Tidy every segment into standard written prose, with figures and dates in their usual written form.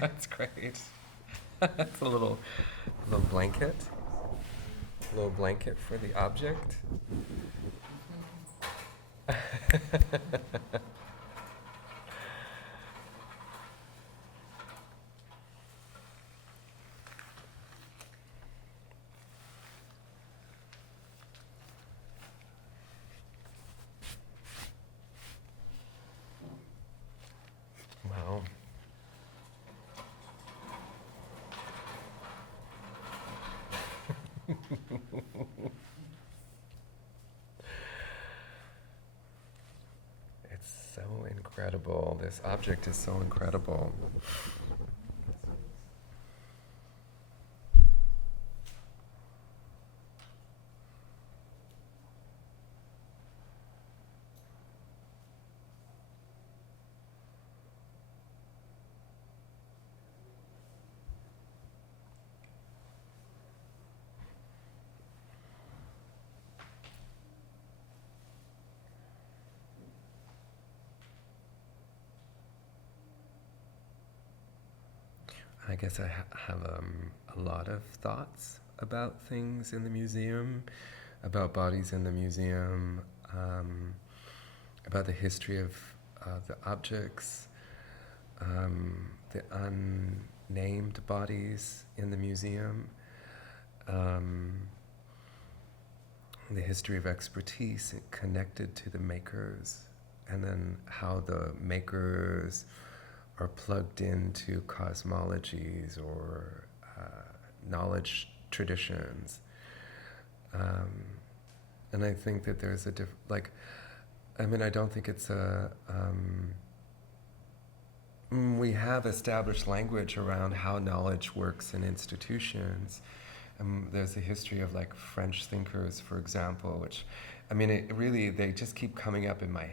That's great. That's a blanket. A little blanket for the object. Wow. It's so incredible. This object is so incredible. I guess I have a lot of thoughts about things in the museum, about bodies in the museum, about the history of the objects, the unnamed bodies in the museum, the history of expertise connected to the makers, and then how the makers are plugged into cosmologies or knowledge traditions. And I think that there's a I don't think it's we have established language around how knowledge works in institutions. There's a history of French thinkers, for example, which, they just keep coming up in my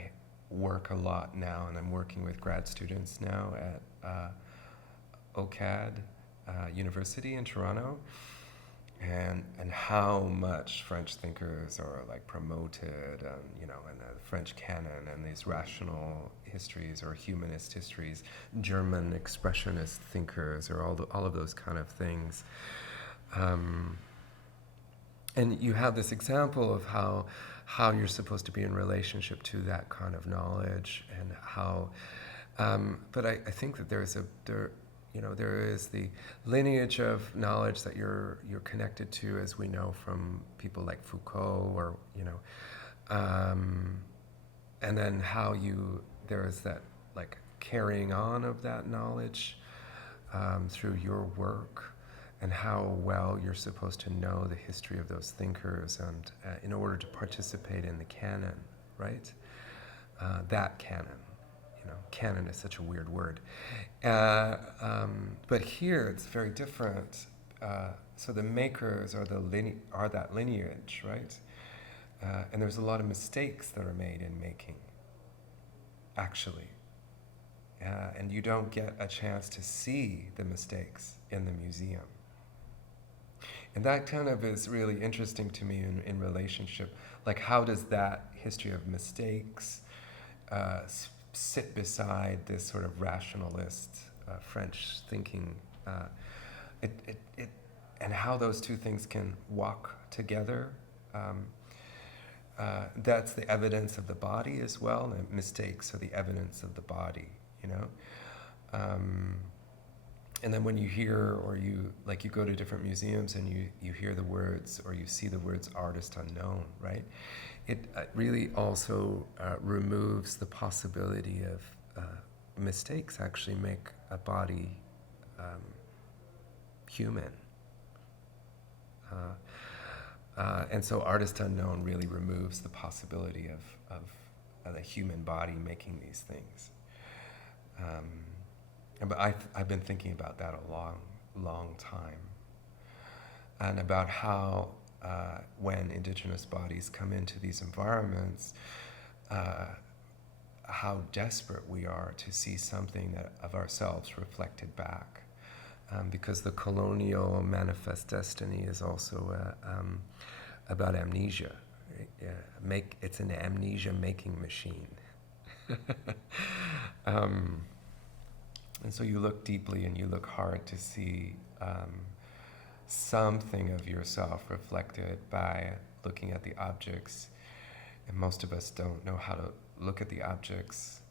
work a lot now, and I'm working with grad students now at OCAD University in Toronto, and how much French thinkers are promoted, and the French canon and these rational histories or humanist histories, German expressionist thinkers, or all of those kind of things. And you have this example of how you're supposed to be in relationship to that kind of knowledge, and how, but I think that there is the lineage of knowledge that you're connected to, as we know from people like Foucault, or and then how there is that carrying on of that knowledge through your work, and how well you're supposed to know the history of those thinkers, and in order to participate in the canon, right? That canon. Canon is such a weird word. But here it's very different. So the makers are that lineage, right? And there's a lot of mistakes that are made in making, actually. And you don't get a chance to see the mistakes in the museum. And that kind of is really interesting to me in relationship. How does that history of mistakes sit beside this sort of rationalist French thinking, and how those two things can walk together. That's the evidence of the body as well, and mistakes are the evidence of the body, And then when you hear, or you go to different museums and you hear the words, or you see the words artist unknown, right? It really also removes the possibility of mistakes actually make a body human. And so artist unknown really removes the possibility of the human body making these things. But I've been thinking about that a long time, and about how when Indigenous bodies come into these environments, how desperate we are to see something of ourselves reflected back, because the colonial manifest destiny is also about amnesia. It's an amnesia making machine. And so you look deeply and you look hard to see something of yourself reflected by looking at the objects. And most of us don't know how to look at the objects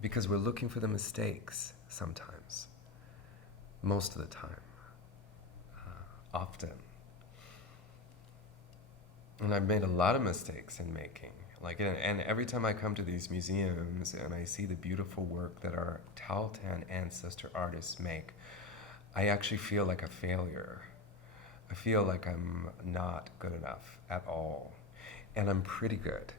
because we're looking for the mistakes sometimes, most of the time, often. And I've made a lot of mistakes in making. And every time I come to these museums and I see the beautiful work that our Tahltan ancestor artists make, I actually feel like a failure. I feel like I'm not good enough at all. And I'm pretty good.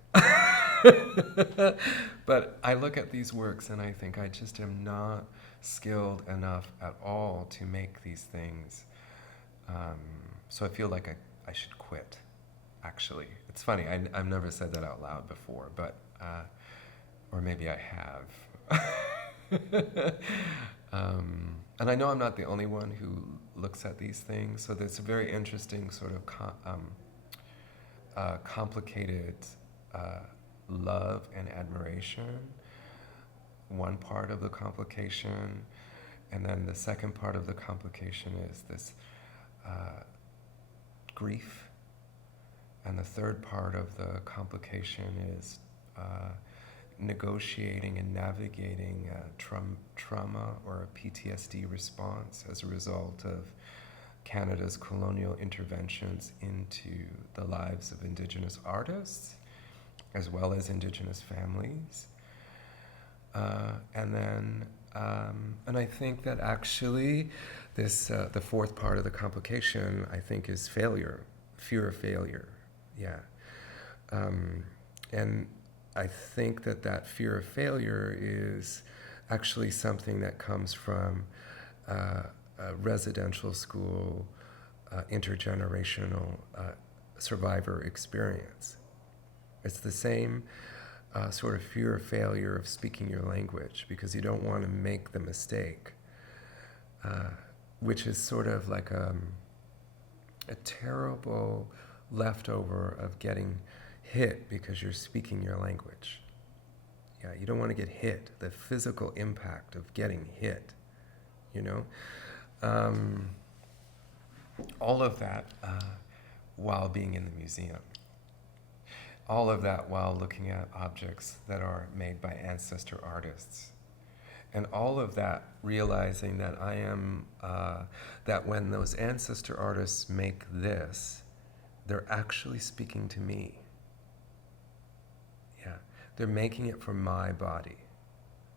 But I look at these works and I think I just am not skilled enough at all to make these things. So I feel like I should quit. Actually, it's funny. I've never said that out loud before, but or maybe I have. And I know I'm not the only one who looks at these things. So there's a very interesting sort of complicated love and admiration. One part of the complication, and then the second part of the complication is this grief. And the third part of the complication is negotiating and navigating trauma or a PTSD response as a result of Canada's colonial interventions into the lives of Indigenous artists, as well as Indigenous families. And I think that actually this, the fourth part of the complication, I think, is failure, fear of failure. Yeah. And I think that fear of failure is actually something that comes from a residential school, intergenerational survivor experience. It's the same sort of fear of failure of speaking your language because you don't want to make the mistake, which is sort of like a terrible leftover of getting hit because you're speaking your language. Yeah, you don't want to get hit, the physical impact of getting hit, you know? All of that while being in the museum. All of that while looking at objects that are made by ancestor artists. And all of that realizing that I am, that when those ancestor artists make this, they're actually speaking to me. Yeah, they're making it for my body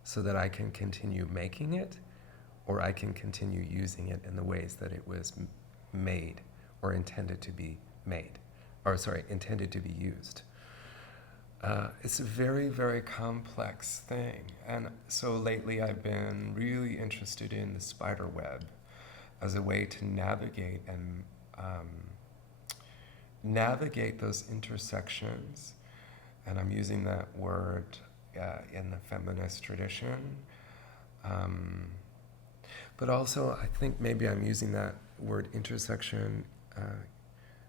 so that I can continue making it or I can continue using it in the ways that it was made or intended to be made, or sorry, intended to be used. It's a very, very complex thing. And so lately I've been really interested in the spider web as a way to navigate and navigate those intersections, and I'm using that word in the feminist tradition, but also I think maybe I'm using that word intersection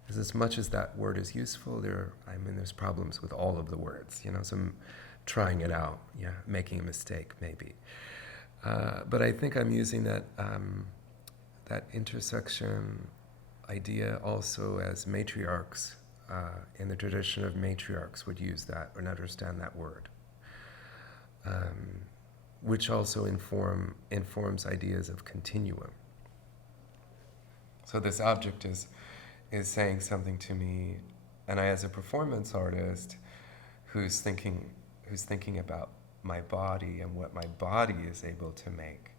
as much as that word is useful, there's problems with all of the words, so I'm trying it out, making a mistake maybe, but I think I'm using that intersection idea also as matriarchs in the tradition of matriarchs would use that and understand that word, which also informs ideas of continuum. So this object is saying something to me, and I, as a performance artist who's thinking about my body and what my body is able to make,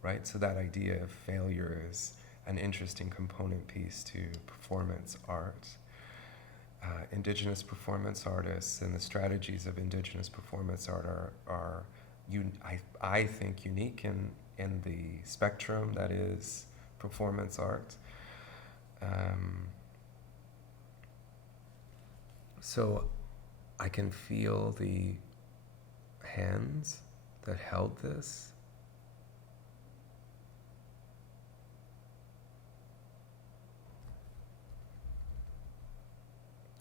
right? So that idea of failure is an interesting component piece to performance art. Indigenous performance artists and the strategies of Indigenous performance art are I think unique in the spectrum that is performance art. So I can feel the hands that held this.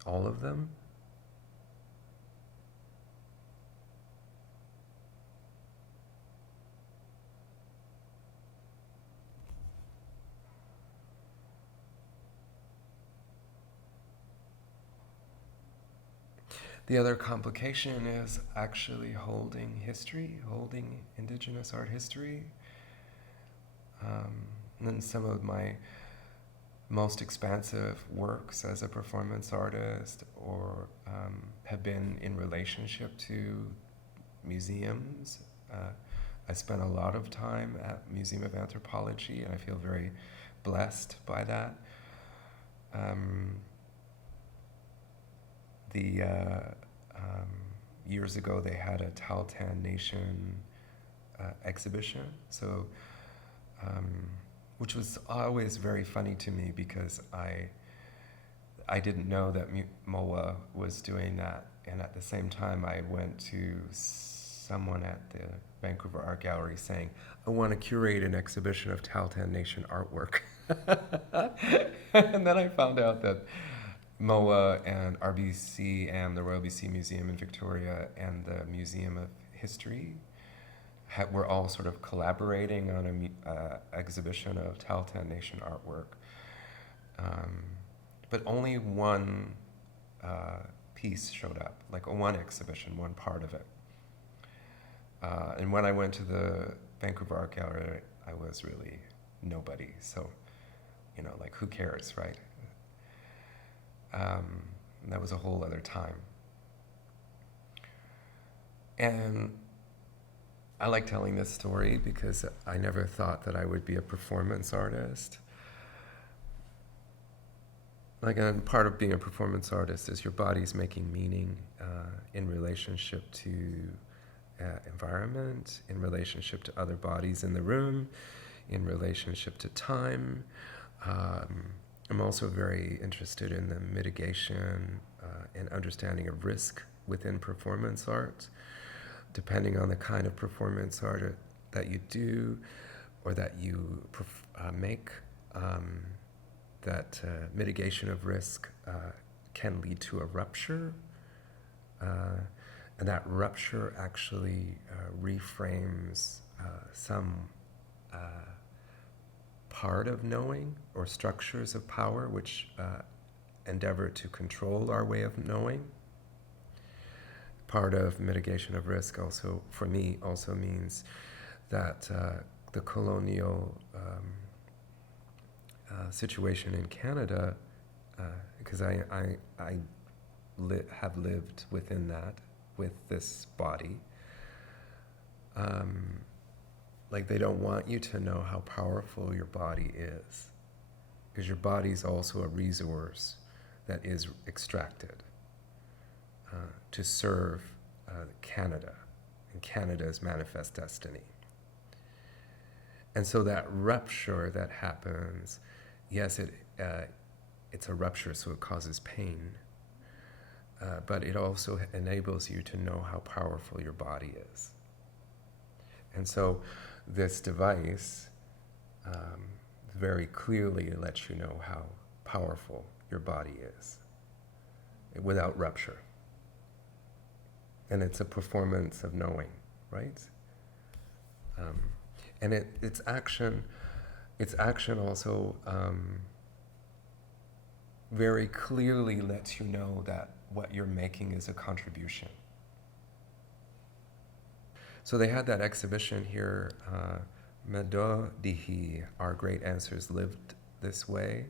All of them. The other complication is actually holding Indigenous art history. And then some of my most expansive works as a performance artist or have been in relationship to museums. I spent a lot of time at Museum of Anthropology, and I feel very blessed by that. Years ago, they had a Tahltan Nation exhibition, so which was always very funny to me because I didn't know that MOA was doing that, and at the same time, I went to someone at the Vancouver Art Gallery saying, "I want to curate an exhibition of Tahltan Nation artwork," and then I found out that MOA and RBC and the Royal BC Museum in Victoria and the Museum of History were all sort of collaborating on an exhibition of Tahltan Nation artwork. But only one piece showed up, like one exhibition, one part of it. And when I went to the Vancouver Art Gallery, I was really nobody. So, like, who cares, right? And that was a whole other time. And I like telling this story because I never thought that I would be a performance artist. Like, and part of being a performance artist is your body's making meaning in relationship to environment, in relationship to other bodies in the room, in relationship to time. I'm also very interested in the mitigation and understanding of risk within performance art. Depending on the kind of performance art that you do or that you make, that mitigation of risk can lead to a rupture. And that rupture actually reframes some part of knowing or structures of power which endeavor to control our way of knowing. Part of mitigation of risk also, for me, also means that the colonial situation in Canada, because I have lived within that, with this body, like, they don't want you to know how powerful your body is, because your body is also a resource that is extracted to serve Canada and Canada's manifest destiny. And so that rupture that happens, yes, it's a rupture, so it causes pain, but it also enables you to know how powerful your body is. And so this device very clearly lets you know how powerful your body is without rupture. And it's a performance of knowing, right? And its action also very clearly lets you know that what you're making is a contribution. So they had that exhibition here, Medo Dihi, Our Great Ancestors Lived This Way.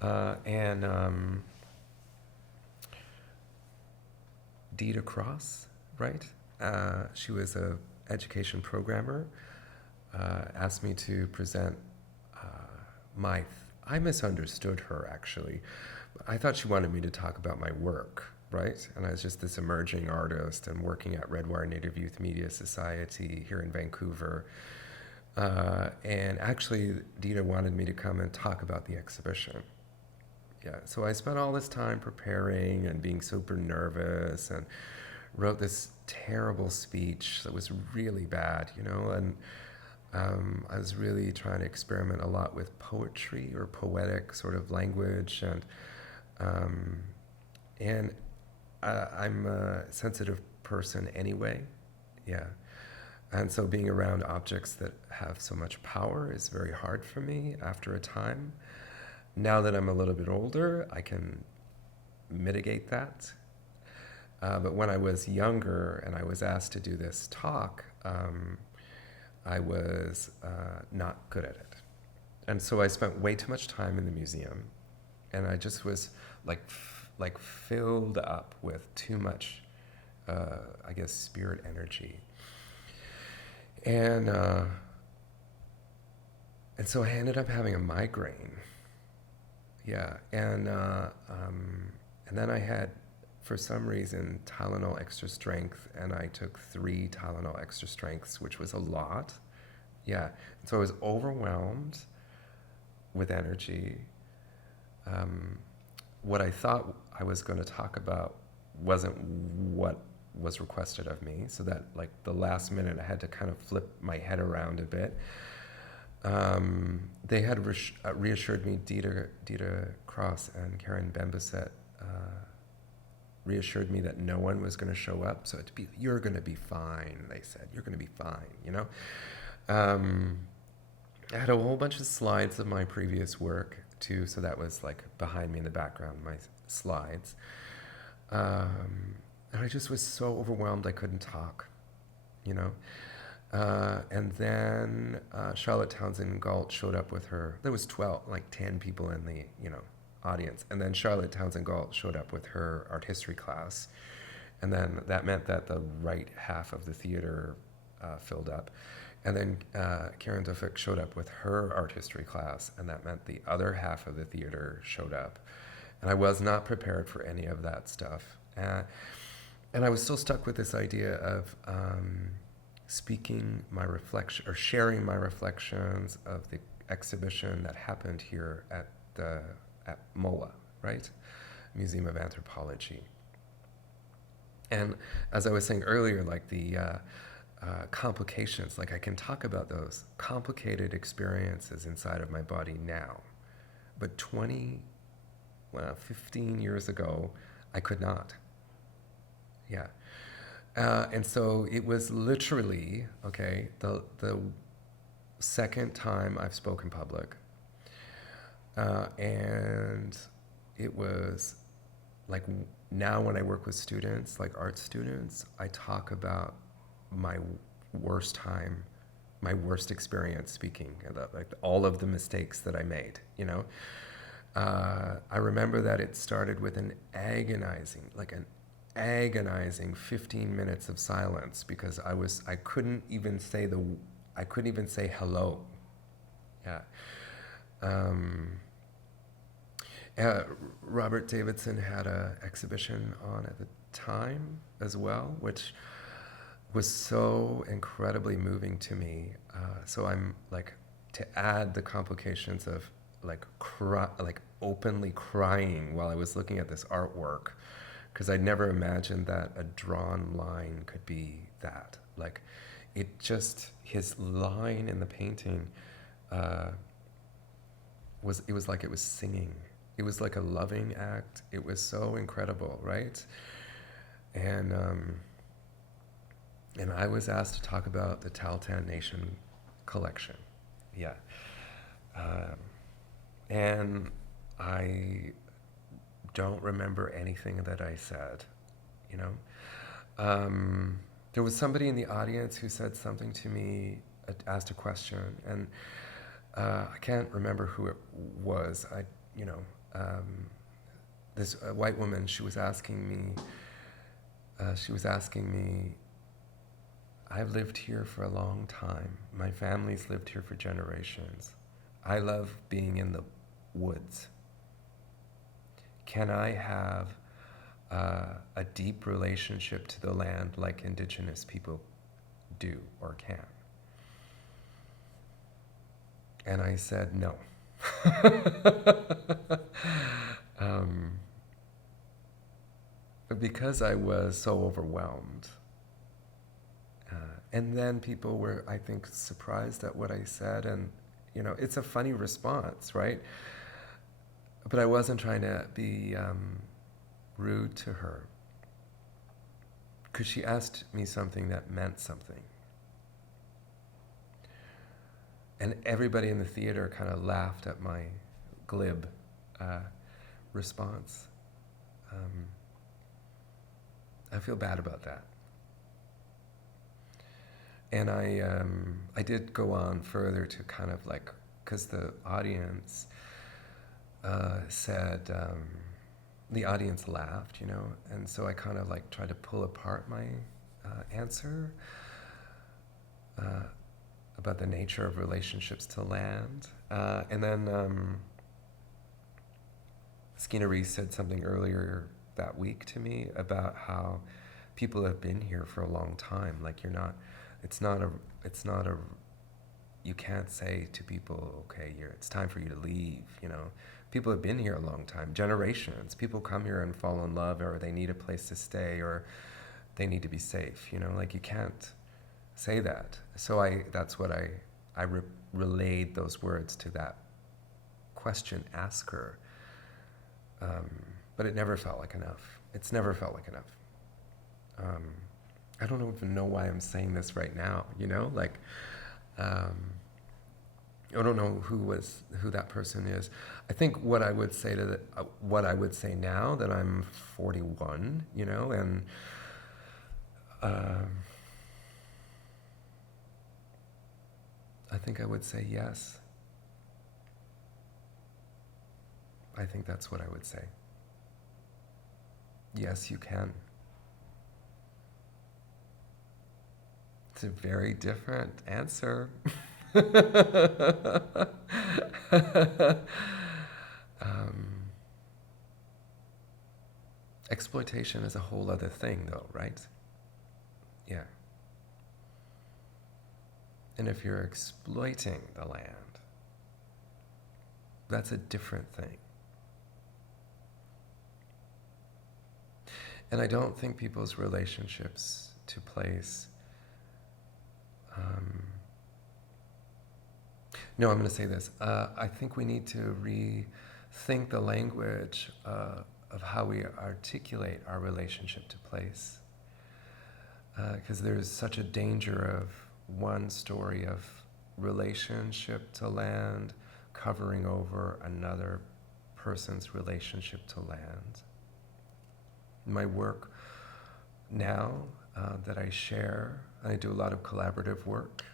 And Dita Cross, right? She was an education programmer, asked me to present I misunderstood her, actually. I thought she wanted me to talk about my work, right? And I was just this emerging artist and working at Redwire Native Youth Media Society here in Vancouver. And actually, Dita wanted me to come and talk about the exhibition. Yeah, so I spent all this time preparing and being super nervous and wrote this terrible speech that was really bad, and I was really trying to experiment a lot with poetry or poetic sort of language, and I'm a sensitive person anyway, yeah. And so being around objects that have so much power is very hard for me after a time. Now that I'm a little bit older, I can mitigate that. But when I was younger and I was asked to do this talk, I was not good at it. And so I spent way too much time in the museum, and I just was like filled up with too much, I guess, spirit energy. And so I ended up having a migraine. Yeah, and then I had, for some reason, Tylenol extra strength, and I took 3 Tylenol extra strengths, which was a lot. Yeah, and so I was overwhelmed with energy. What I thought I was going to talk about wasn't what was requested of me, so that like the last minute I had to kind of flip my head around a bit. They had reassured me, Dita Cross and Karen Bembeset reassured me that no one was going to show up, so you're going to be fine, they said. You're going to be fine, you know? I had a whole bunch of slides of my previous work, too, so that was like behind me in the background, my slides. And I just was so overwhelmed I couldn't talk, you know? And then Charlotte Townsend Galt showed up with her. There was 10 people in the, audience. And then Charlotte Townsend Galt showed up with her art history class. And then that meant that the right half of the theater filled up. And then Karen Duffick showed up with her art history class, and that meant the other half of the theater showed up. And I was not prepared for any of that stuff. And I was still stuck with this idea of speaking my reflection, or sharing my reflections of the exhibition that happened here at MOA, right? Museum of Anthropology. And as I was saying earlier, like the complications, like I can talk about those complicated experiences inside of my body now. But 15 years ago, I could not. Yeah. And so it was literally, okay, the second time I've spoken public. And it was like now when I work with students, like art students, I talk about my worst time, my worst experience speaking, like all of the mistakes that I made, I remember that it started with an agonizing 15 minutes of silence because I couldn't even say hello. Yeah. Robert Davidson had an exhibition on at the time as well, which was so incredibly moving to me. So I'm like, to add the complications of like openly crying while I was looking at this artwork, because I never imagined that a drawn line could be that. Like, his line in the painting was like it was singing. It was like a loving act. It was so incredible, right? And I was asked to talk about the Tahltan Nation collection. Yeah. And I don't remember anything that I said, There was somebody in the audience who said something to me, asked a question, and I can't remember who it was. This white woman, she was asking me, I've lived here for a long time. My family's lived here for generations. I love being in the woods. Can I have a deep relationship to the land like Indigenous people do or can? And I said no. Because I was so overwhelmed. And then people were, I think, surprised at what I said. And, it's a funny response, right? But I wasn't trying to be rude to her, because she asked me something that meant something. And everybody in the theater kind of laughed at my glib response. I feel bad about that. And I did go on further to kind of like, because the audience said, the audience laughed, you know, and so I kind of like tried to pull apart my answer about the nature of relationships to land. And then Skeena Reese said something earlier that week to me about how people have been here for a long time. Like it's not a, you can't say to people, okay, it's time for you to leave, you know. People have been here a long time, generations. People come here and fall in love, or they need a place to stay, or they need to be safe, you know. Like, you can't say that. So that's what I relayed those words to that question asker. But it never felt like enough. It's never felt like enough. I don't even know why I'm saying this right now, you know? Like, I don't know who that person is. I think what I would say what I would say now that I'm 41, you know, and I think I would say yes. I think that's what I would say. Yes, you can. It's a very different answer. Exploitation is a whole other thing, though, right? Yeah. And if you're exploiting the land, that's a different thing. And I don't think people's relationships to place... No, I'm going to say this. I think we need to rethink the language of how we articulate our relationship to place. Because there's such a danger of one story of relationship to land covering over another person's relationship to land. My work now that I share, I do a lot of collaborative work.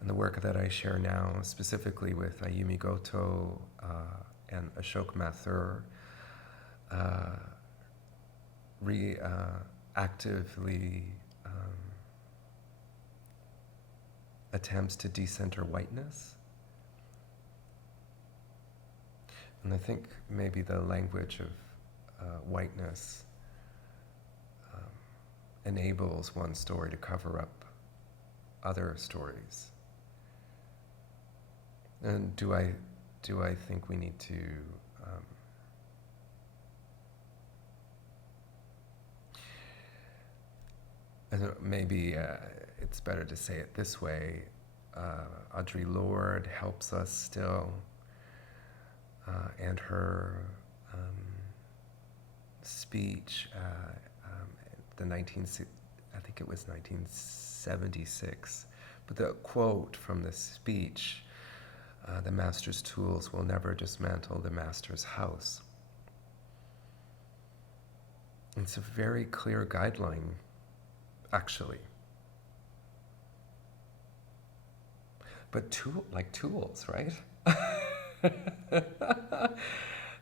And the work that I share now, specifically with Ayumi Goto and xʷməthkվəy, actively attempts to decenter whiteness. And I think maybe the language of whiteness enables one story to cover up other stories. And do I think we need to maybe it's better to say it this way. Audre Lorde helps us still, and her speech, I think it was 1976, but the quote from the speech, the master's tools will never dismantle the master's house. It's a very clear guideline, actually. But tools, right?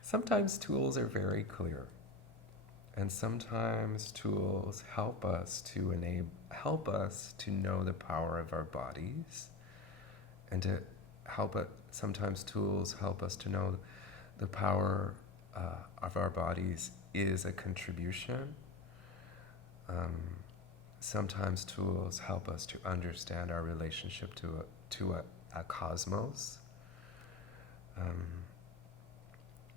Sometimes tools are very clear. And sometimes tools help us to know the power of our bodies, and to sometimes tools help us to know the power of our bodies is a contribution. Sometimes tools help us to understand our relationship to a cosmos.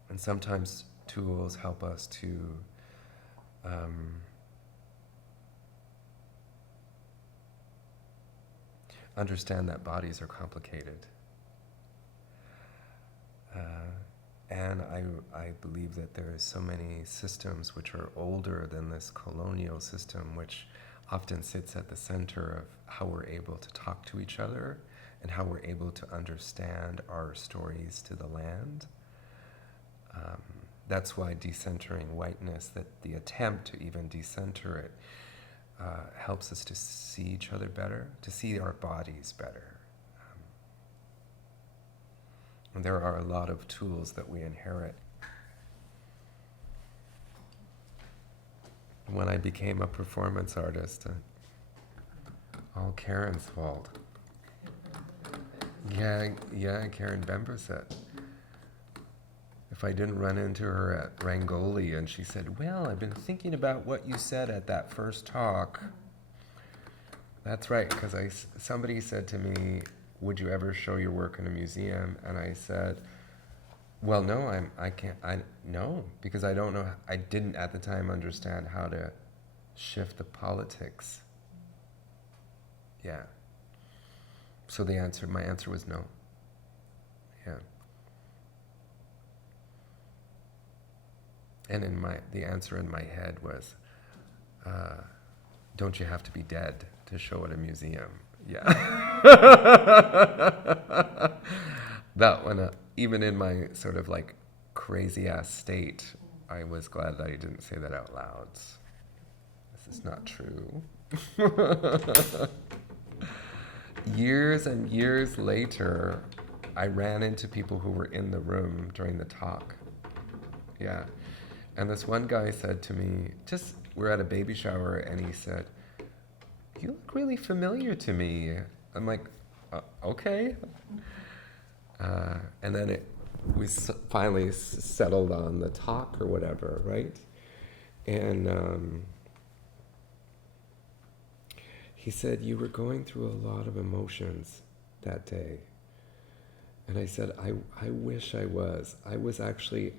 And sometimes tools help us to understand that bodies are complicated. And I believe that there are so many systems which are older than this colonial system, which often sits at the center of how we're able to talk to each other and how we're able to understand our stories to the land. that's why decentering whiteness, that the attempt to even decenter it, helps us to see each other better, to see our bodies better. And there are a lot of tools that we inherit. When I became a performance artist, all Karen's fault. Yeah, Karen Bemberset. If I didn't run into her at Rangoli and she said, well, I've been thinking about what you said at that first talk. That's right, because somebody said to me, would you ever show your work in a museum? And I said, well, no, no, because I don't know, I didn't at the time understand how to shift the politics. Yeah. So my answer was no. Yeah. And the answer in my head was, don't you have to be dead to show at a museum? Yeah. That one, even in my sort of like crazy ass state, I was glad that I didn't say that out loud. This is not true. Years and years later, I ran into people who were in the room during the talk. Yeah. And this one guy said to me, we're at a baby shower, and he said, you look really familiar to me. I'm like, okay. And then we finally settled on the talk or whatever, right? And he said, you were going through a lot of emotions that day. And I said, I wish I was. I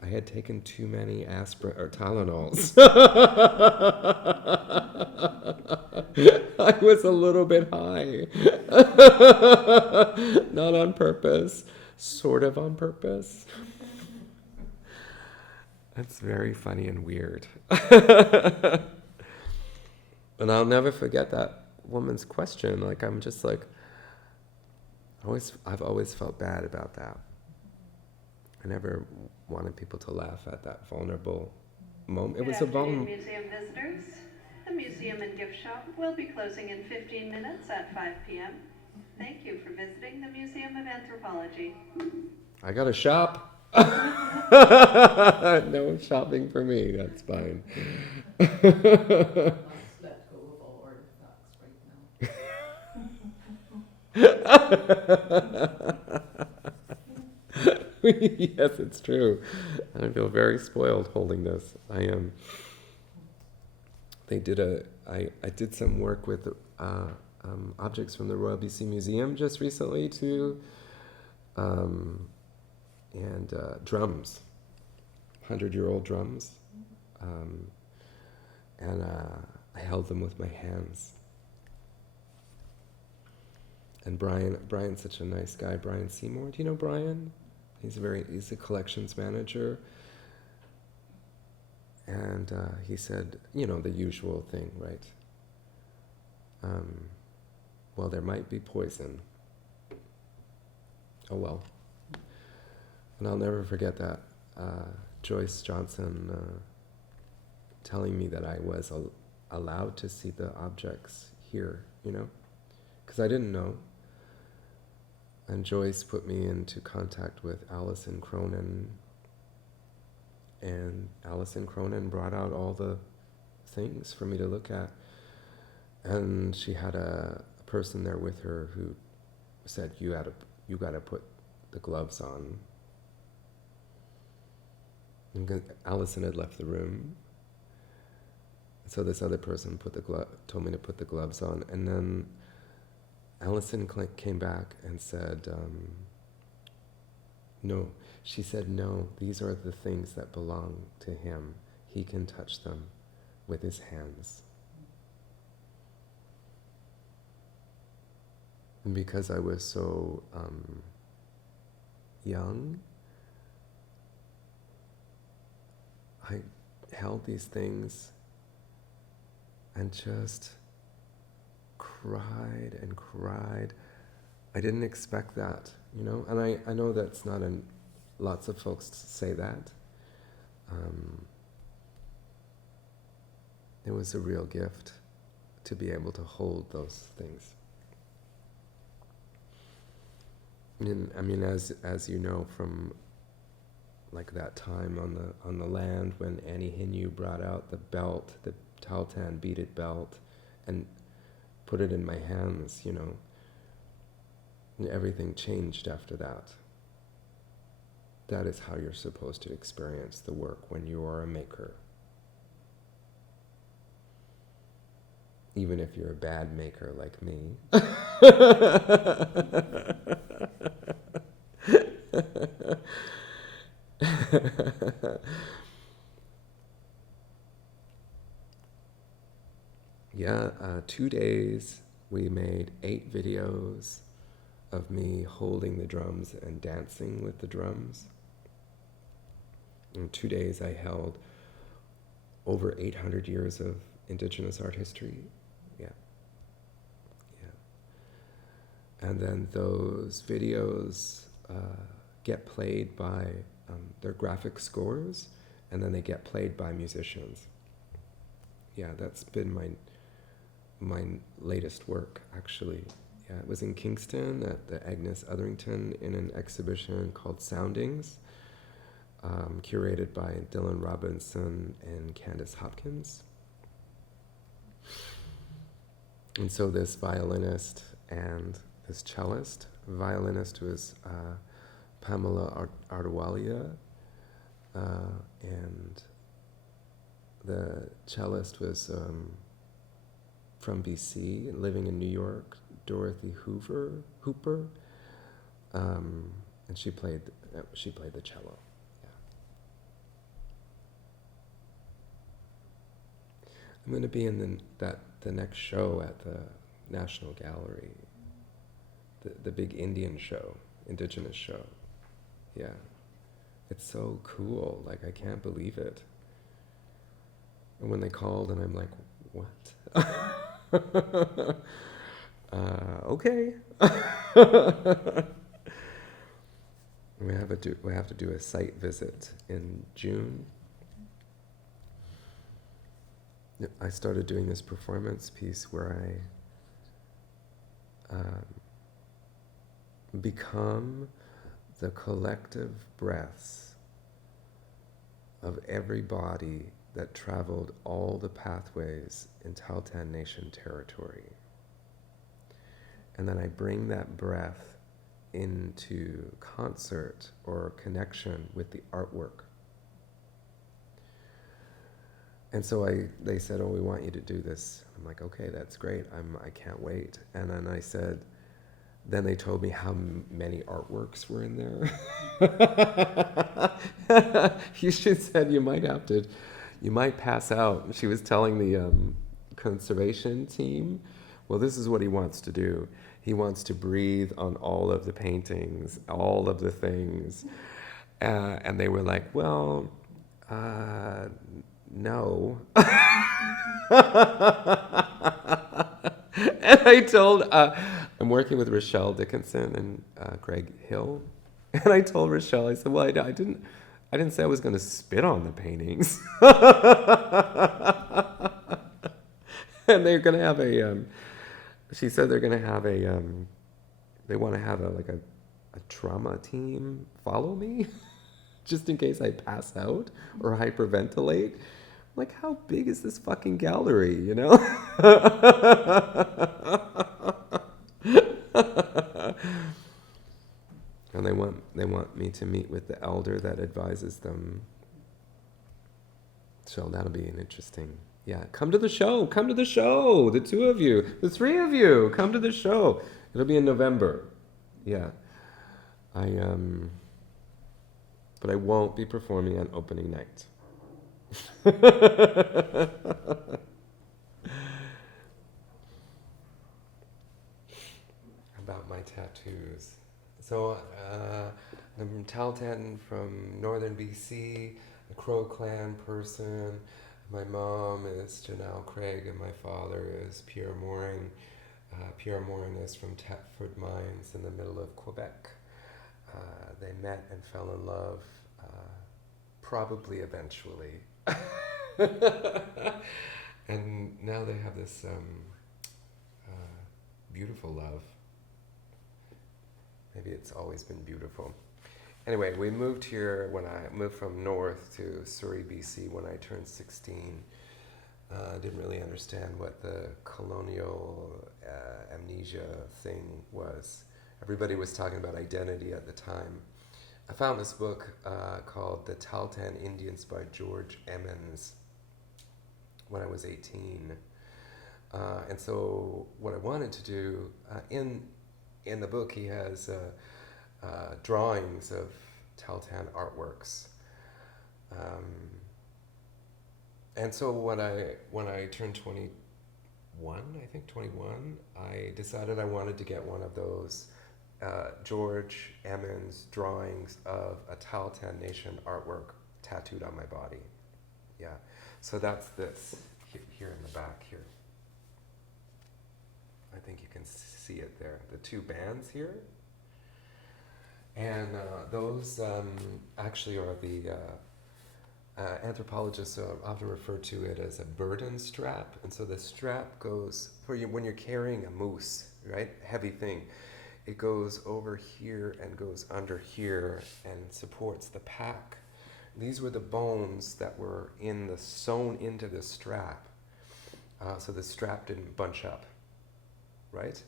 had taken too many Tylenols. I was a little bit high. Not on purpose, sort of on purpose. That's very funny and weird. And I'll never forget that woman's question. Like, I'm just like, I've always felt bad about that. I never wanted people to laugh at that vulnerable moment. It was a vulnerable. Museum visitors. The museum and gift shop will be closing in 15 minutes at 5 p.m. Thank you for visiting the Museum of Anthropology. I got to shop. No shopping for me. That's fine. Let's let go of all artifacts right now. Yes, it's true. I feel very spoiled holding this. I am. I did some work with objects from the Royal BC Museum just recently too, and drums, 100-year-old drums, and I held them with my hands. And Brian's such a nice guy. Brian Seymour, do you know Brian? He's a collections manager. And he said, the usual thing, right? Well, there might be poison. Oh well. And I'll never forget that Joyce Johnson telling me that I was allowed to see the objects here, because I didn't know. And Joyce put me into contact with Alison Cronin, and Alison Cronin brought out all the things for me to look at. And she had a person there with her who said, you got to put the gloves on. And Alison had left the room. So this other person told me to put the gloves on. And then Alison came back and said, no. She said, no, these are the things that belong to him. He can touch them with his hands. And because I was so young, I held these things and just cried and cried. I didn't expect that, and I know that's not lots of folks say that. it was a real gift to be able to hold those things. And, I mean, as you know from like that time on the land when Annie Hinu brought out the belt, the Tahltan beaded belt, and put it in my hands, you know, and everything changed after that. That is how you're supposed to experience the work when you are a maker. Even if you're a bad maker like me. Yeah, 2 days we made 8 videos of me holding the drums and dancing with the drums. In 2 days I held over 800 years of indigenous art history. Yeah. And then those videos get played by their graphic scores, and then they get played by musicians. Yeah, that's been my latest work, actually. Yeah, it was in Kingston at the Agnes Etherington in an exhibition called Soundings, curated by Dylan Robinson and Candace Hopkins. And so this violinist and this cellist, violinist was Pamela Ardawalia, and the cellist was from BC and living in New York, Dorothy Hooper, and she played the cello. Yeah. I'm going to be in the next show at the National Gallery, the big Indian show, indigenous show. Yeah, it's so cool. Like, I can't believe it. And when they called, and I'm like, what? Okay. We have to do a site visit in June. I started doing this performance piece where I become the collective breaths of every body that traveled all the pathways in Tahltan Nation territory. And then I bring that breath into concert or connection with the artwork. And so they said, oh, we want you to do this. I'm like, okay, that's great. I can't wait. And then I said, then they told me how many artworks were in there. She said you might pass out. She was telling the conservation team, well, this is what he wants to do. He wants to breathe on all of the paintings, all of the things. And they were like, well, no. And I told, I'm working with Rochelle Dickinson and Greg Hill. And I told Rochelle, I said, well, I didn't say I was going to spit on the paintings. And they're going to have she said they're going to have they want to have a trauma team follow me, just in case I pass out or hyperventilate. Like, how big is this fucking gallery, you know? And they want me to meet with the elder that advises them. So that'll be an interesting. Yeah, come to the show. The 2 of you, the 3 of you, come to the show. It'll be in November. Yeah. But I won't be performing on opening night. About my tattoos. So I'm Tahltan from northern BC, a Crow clan person. My mom is Janelle Craig and my father is Pierre Morin. Pierre Morin is from Tetford Mines in the middle of Quebec. They met and fell in love probably eventually. And now they have this beautiful love. Maybe it's always been beautiful. Anyway, we moved here when I moved from North to Surrey, BC when I turned 16. Didn't really understand what the colonial amnesia thing was. Everybody was talking about identity at the time. I found this book called The Tahltan Indians by George Emmons when I was 18. And so what I wanted to do, in the book he has drawings of Tahltan artworks. And so when I turned 21, I decided I wanted to get one of those George Emmons drawings of a Tahltan Nation artwork tattooed on my body. Yeah, so that's this here in the back here. I think you can see it there, the two bands here. And those actually are the anthropologists often refer to it as a burden strap. And so the strap goes, for you when you're carrying a moose, right, heavy thing, it goes over here and goes under here and supports the pack. These were the bones that were sewn into the strap, so the strap didn't bunch up, right?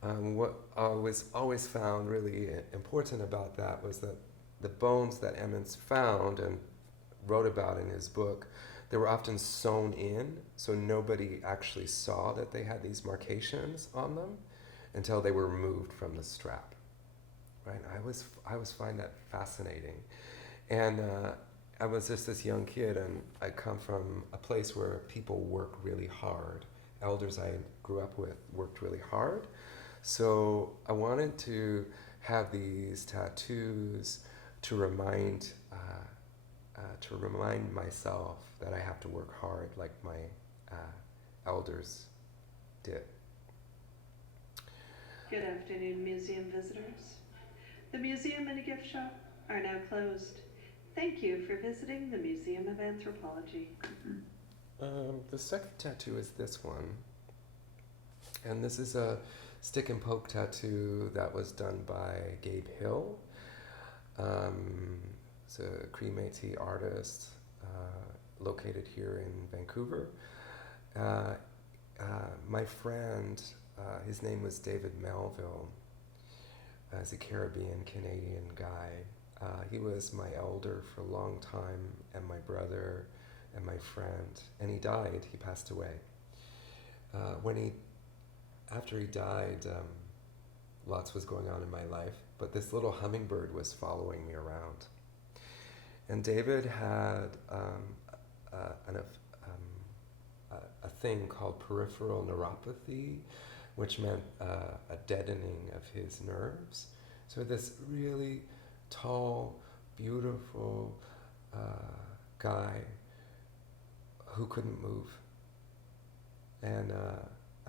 What I was always found really important about that was that the bones that Emmons found and wrote about in his book, they were often sewn in, so nobody actually saw that they had these marcations on them until they were removed from the strap, right? I always find that fascinating. And I was just this young kid, and I come from a place where people work really hard. Elders I grew up with worked really hard. So I wanted to have these tattoos to remind myself that I have to work hard like my elders did. Good afternoon, museum visitors. The museum and a gift shop are now closed. Thank you for visiting the Museum of Anthropology. The second tattoo is this one. And this is a stick and poke tattoo that was done by Gabe Hill. It's a Cree Métis artist located here in Vancouver. My friend, his name was David Melville, as a Caribbean Canadian guy. He was my elder for a long time, and my brother and my friend, and he died, he passed away. After he died, lots was going on in my life, but this little hummingbird was following me around. And David had a thing called peripheral neuropathy, which meant a deadening of his nerves. So this really tall, beautiful guy who couldn't move. And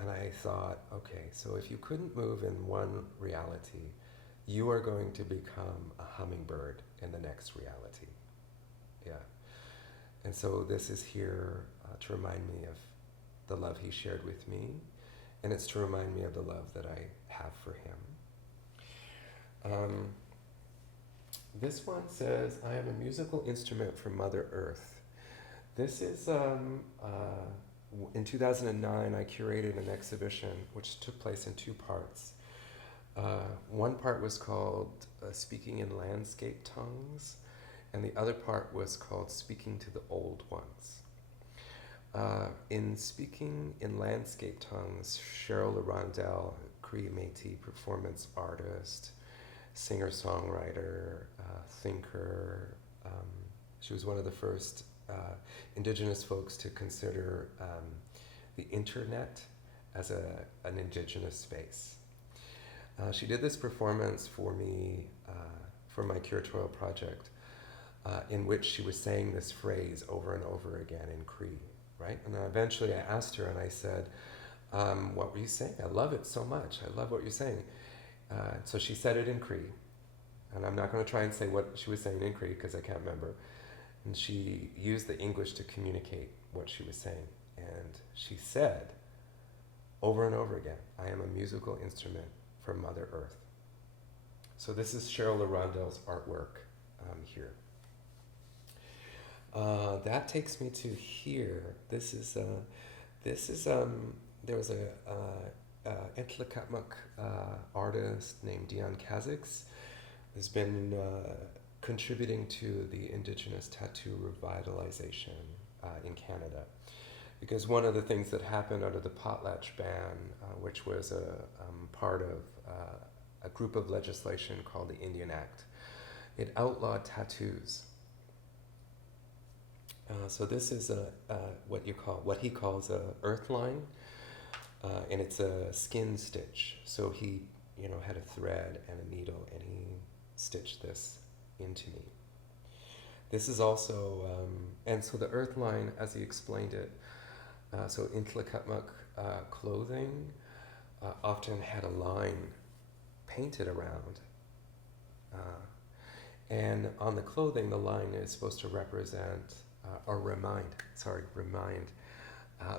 I thought, okay, so if you couldn't move in one reality, you are going to become a hummingbird in the next reality. Yeah. And so this is here to remind me of the love he shared with me, and it's to remind me of the love that I have for him. This one says, I am a musical instrument for Mother Earth. This is, in 2009, I curated an exhibition which took place in two parts. One part was called Speaking in Landscape Tongues, and the other part was called Speaking to the Old Ones. In Speaking in Landscape Tongues, Cheryl Larondel, Cree Métis performance artist, singer-songwriter, thinker, she was one of the first Indigenous folks to consider the internet as an Indigenous space. She did this performance for me, for my curatorial project, in which she was saying this phrase over and over again in Cree, right? And eventually I asked her and I said, what were you saying? I love it so much. I love what you're saying. So she said it in Cree, and I'm not going to try and say what she was saying in Cree because I can't remember. And she used the English to communicate what she was saying. And she said, over and over again, I am a musical instrument for Mother Earth. So this is Cheryl LaRondell's artwork here. That takes me to here. There was a xʷməthkվəy artist named Deon Kazakhs who's been contributing to the Indigenous tattoo revitalization in Canada. Because one of the things that happened under the potlatch ban, which was a part of a group of legislation called the Indian Act, it outlawed tattoos. So this is what he calls a earth line, and it's a skin stitch. So he, had a thread and a needle, and he stitched this into me. This is also, and so the earth line, as he explained it, so xʷməthkվəy clothing often had a line painted around. And on the clothing, the line is supposed to represent or remind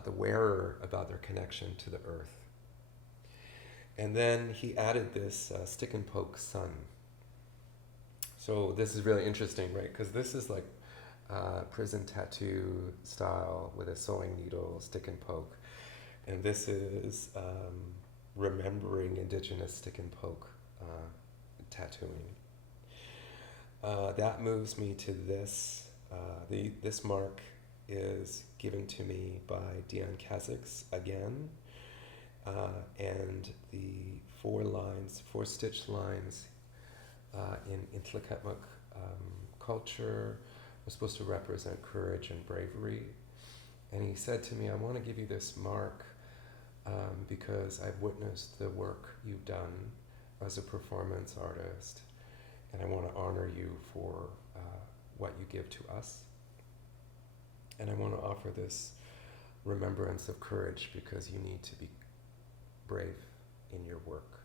the wearer about their connection to the earth. And then he added this stick and poke sun. So this is really interesting, right? Because this is like prison tattoo style with a sewing needle, stick and poke. And this is remembering Indigenous stick and poke tattooing. That moves me to this. This mark is given to me by Deon Kazakhs again. And the four stitch lines in xʷməthkվəy culture are supposed to represent courage and bravery. And he said to me, I want to give you this mark because I've witnessed the work you've done as a performance artist, and I want to honor you for what you give to us. And I want to offer this remembrance of courage because you need to be brave in your work.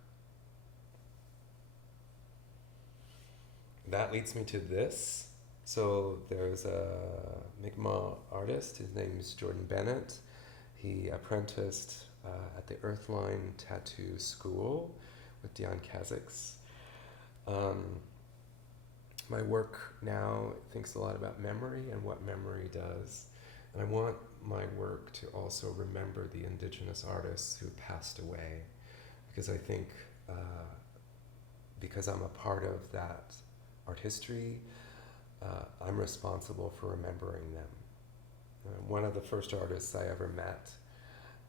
That leads me to this. So there's a Mi'kmaq artist, his name is Jordan Bennett. He apprenticed at the Earthline Tattoo School with Deon Kazakhs. My work now thinks a lot about memory and what memory does. And I want my work to also remember the Indigenous artists who passed away, because I think because I'm a part of that art history, I'm responsible for remembering them. One of the first artists I ever met,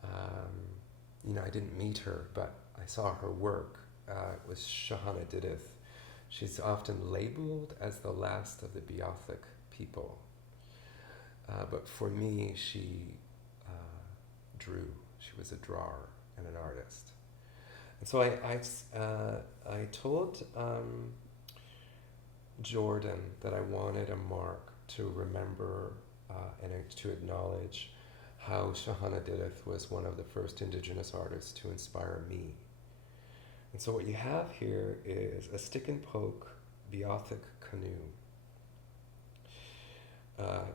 I didn't meet her, but I saw her work. It was xʷməthkվəy. She's often labeled as the last of the Beothuk people. But for me, she drew. She was a drawer and an artist. And so I told Jordan that I wanted a mark to remember and to acknowledge how xʷməthkվəy was one of the first Indigenous artists to inspire me. And so what you have here is a stick and poke Beothuk canoe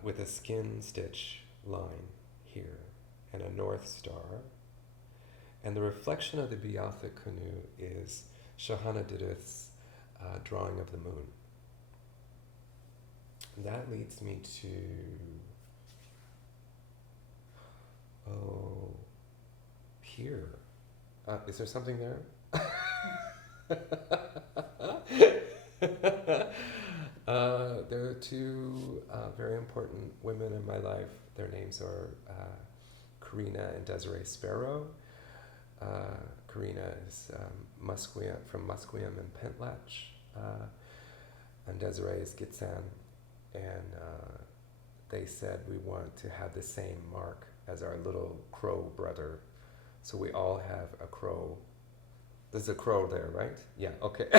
with a skin stitch line here and a North Star. And the reflection of the Beothuk canoe is xʷməthkвəy's drawing of the moon. And that leads me to, here. Is there something there? There are two very important women in my life. Their names are Karina and Desiree Sparrow. Karina is Musqueam, from Musqueam and Pentlatch, and Desiree is Gitxsan. And they said we want to have the same mark as our little crow brother. So we all have a crow. There's a crow there, right? Yeah, okay.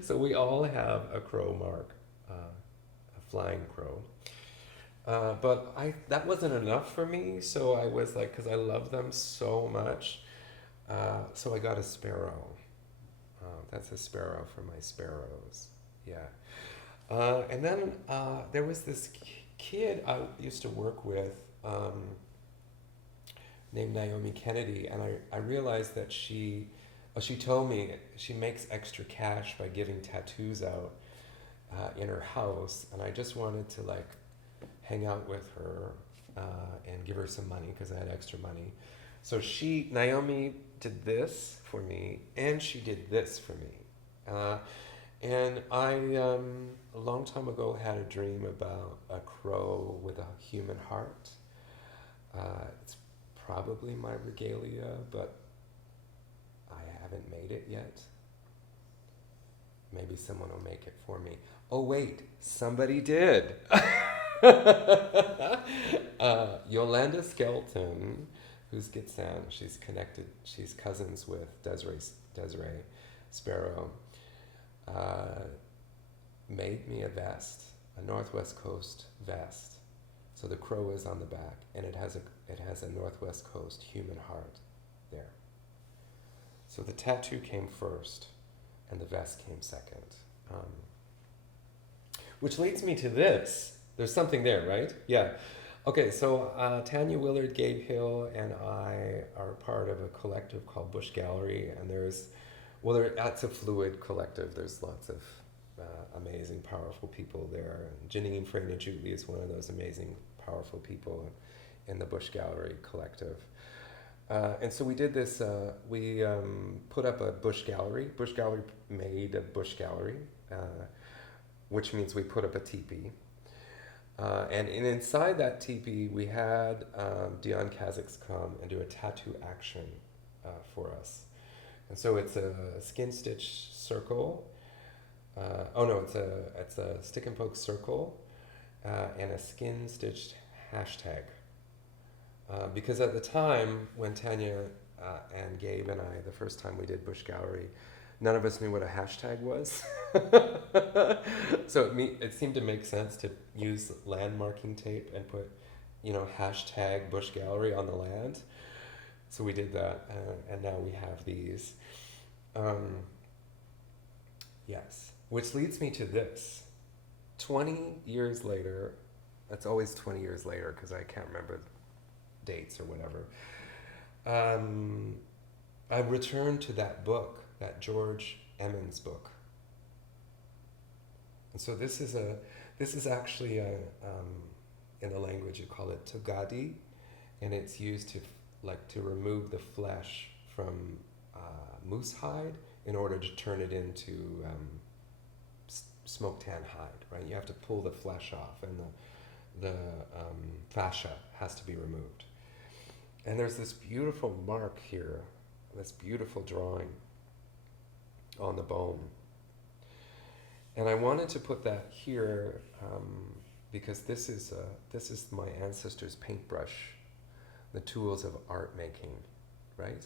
So we all have a crow mark, a flying crow. But that wasn't enough for me, so I was like, because I love them so much, so I got a sparrow. That's a sparrow for my sparrows Yeah. And then there was this kid I used to work with named Naomi Kennedy, and I realized that she told me she makes extra cash by giving tattoos out in her house, and I just wanted to like hang out with her and give her some money because I had extra money. So Naomi did this for me, and she did this for me. And I, a long time ago, had a dream about a crow with a human heart. It's probably my regalia, but I haven't made it yet. Maybe someone will make it for me. Oh wait, somebody did. Yolanda Skelton, who's Gitsan, she's connected, she's cousins with Desiree Sparrow, made me a vest, a Northwest Coast vest. So the crow is on the back, and it has a Northwest Coast human heart there. So the tattoo came first, and the vest came second. Which leads me to this. There's something there, right? Yeah. Okay, so Tanya Willard, Gabe Hill, and I are part of a collective called Bush Gallery, and that's a fluid collective. There's lots of amazing, powerful people there. And Janine Freyna Jutley is one of those amazing, powerful people in the Bush Gallery collective. And so we did this, we put up a Bush Gallery. Bush Gallery made a Bush Gallery, which means we put up a teepee. And inside that teepee, we had Deon Kazakhs come and do a tattoo action for us. And so it's a skin stitch circle. It's a stick and poke circle and a skin stitched hashtag. Because at the time when Tanya and Gabe and I, the first time we did Bush Gallery, none of us knew what a hashtag was. So it seemed to make sense to use landmarking tape and put, hashtag Bush Gallery on the land. So we did that, and now we have these. Yes, which leads me to this. 20 years later, that's always 20 years later because I can't remember dates or whatever. I returned to that book, that George Emmons book. And so this is actually in a language you call it Togadi, and it's used to remove the flesh from moose hide in order to turn it into smoked tan hide, right? You have to pull the flesh off, and the fascia has to be removed. And there's this beautiful mark here, this beautiful drawing on the bone. And I wanted to put that here because this is my ancestor's paintbrush, the tools of art making, right?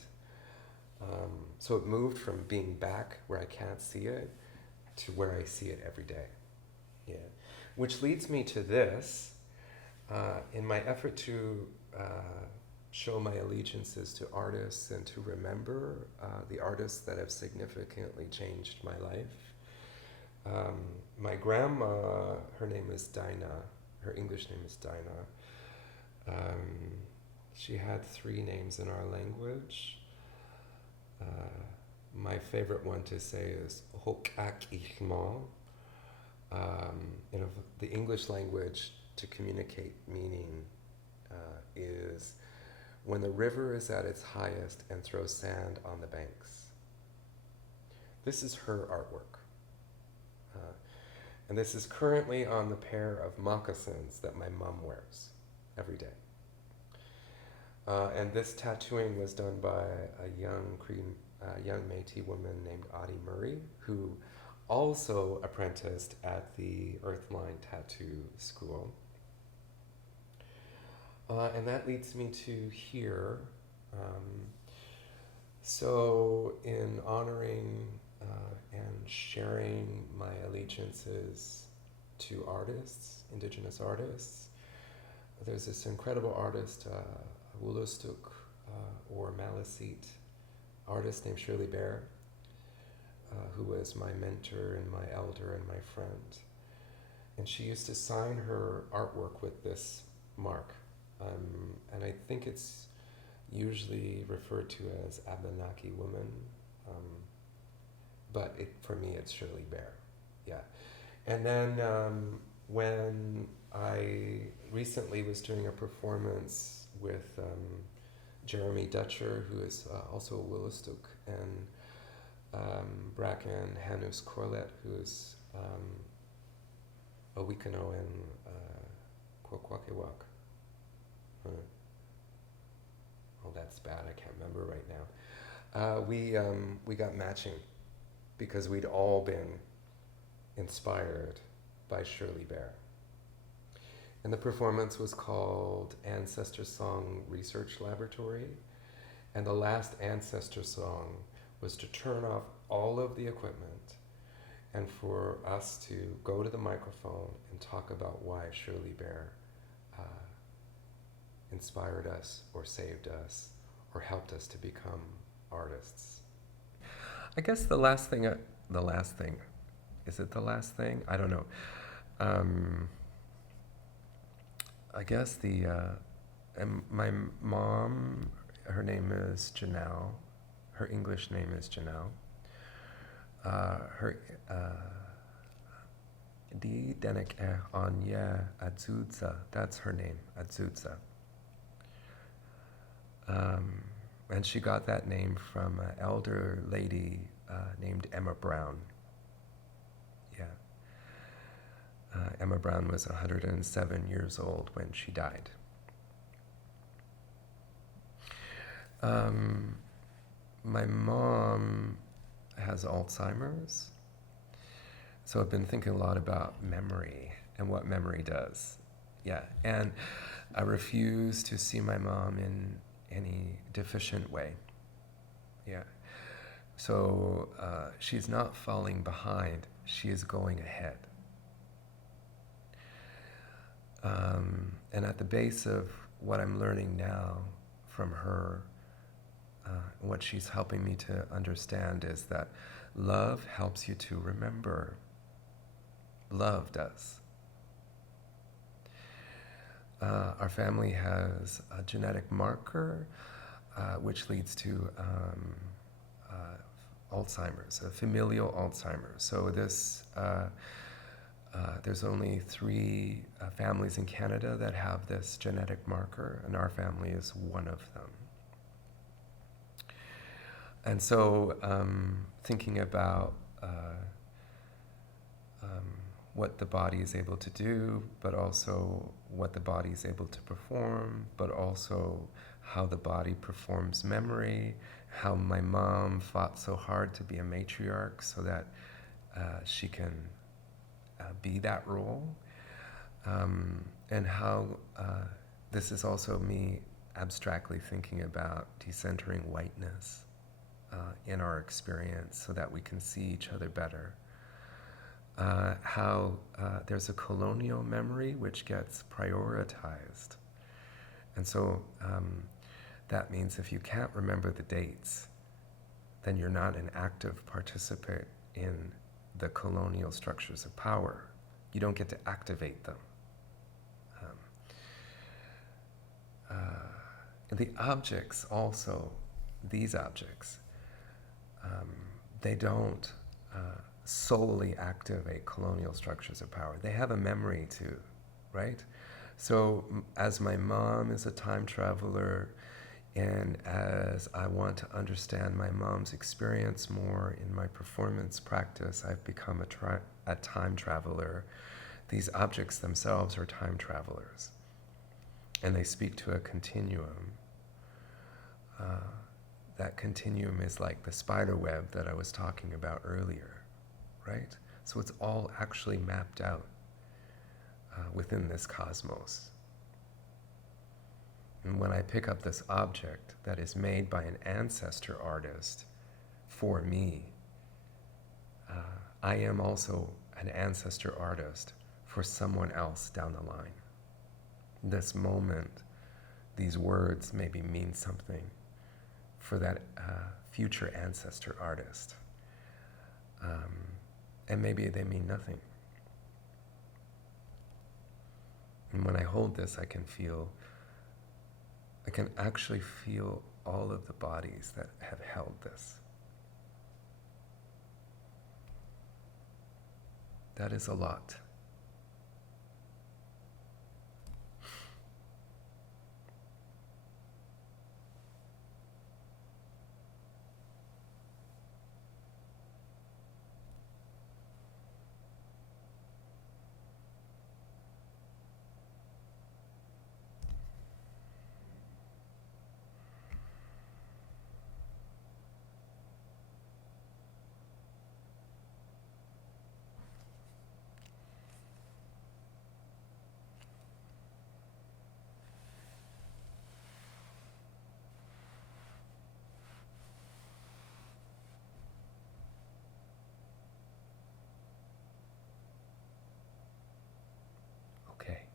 So it moved from being back where I can't see it to where I see it every day. Yeah, which leads me to this. In my effort to show my allegiances to artists and to remember the artists that have significantly changed my life. My grandma, her name is Dinah. Her English name is Dinah. She had 3 names in our language. My favorite one to say is Hokak Ichma. The English language to communicate meaning is when the river is at its highest and throws sand on the banks. This is her artwork. And this is currently on the pair of moccasins that my mom wears every day. And this tattooing was done by a young Métis woman named Audie Murray, who also apprenticed at the Earthline Tattoo School. And that leads me to here. So in honoring and sharing my allegiances to artists, Indigenous artists, there's this incredible artist, Woolastuk or Maliseet artist named Shirley Bear. who was my mentor and my elder and my friend. And she used to sign her artwork with this mark. And I think it's usually referred to as Abenaki woman. But for me, it's Shirley Bear. Yeah. And then when I recently was doing a performance with Jeremy Dutcher, who is also a Willistuk, and Bracken Hanus Corlett, who is a Wikano and Kwakwakewak. Oh, that's bad. I can't remember right now. We got matching because we'd all been inspired by Shirley Bear. And the performance was called Ancestor Song Research Laboratory. And the last Ancestor song was to turn off all of the equipment and for us to go to the microphone and talk about why Shirley Bear inspired us or saved us or helped us to become artists. I guess the last thing, is it the last thing? I don't know. I guess my mom, her name is Janelle. Her English name is Janelle. Her Di Denek Anya Adzudza, that's her name, Adzudza. And she got that name from an elder lady named Emma Brown. Yeah. Emma Brown was 107 years old when she died. My mom has Alzheimer's, so I've been thinking a lot about memory and what memory does. Yeah, and I refuse to see my mom in any deficient way. Yeah, so she's not falling behind, she is going ahead. And at the base of what I'm learning now from her, what she's helping me to understand is that love helps you to remember. Love does. Our family has a genetic marker which leads to Alzheimer's, a familial Alzheimer's. So this, there's only 3 families in Canada that have this genetic marker, and our family is one of them. And so thinking about what the body is able to do, but also what the body is able to perform, but also how the body performs memory, how my mom fought so hard to be a matriarch so that she can be that role, and how this is also me abstractly thinking about decentering whiteness in our experience so that we can see each other better. How there's a colonial memory which gets prioritized. And so that means if you can't remember the dates, then you're not an active participant in the colonial structures of power. You don't get to activate them. And the objects also, these objects, they don't solely activate colonial structures of power. They have a memory too, right? So as my mom is a time traveler, and as I want to understand my mom's experience more in my performance practice, I've become a time traveler. These objects themselves are time travelers, and they speak to a continuum. That continuum is like the spider web that I was talking about earlier, right? So it's all actually mapped out within this cosmos. And when I pick up this object that is made by an ancestor artist for me, I am also an ancestor artist for someone else down the line. This moment, these words maybe mean something for that future ancestor artist. And maybe they mean nothing. And when I hold this, I can actually feel all of the bodies that have held this. That is a lot. Okay.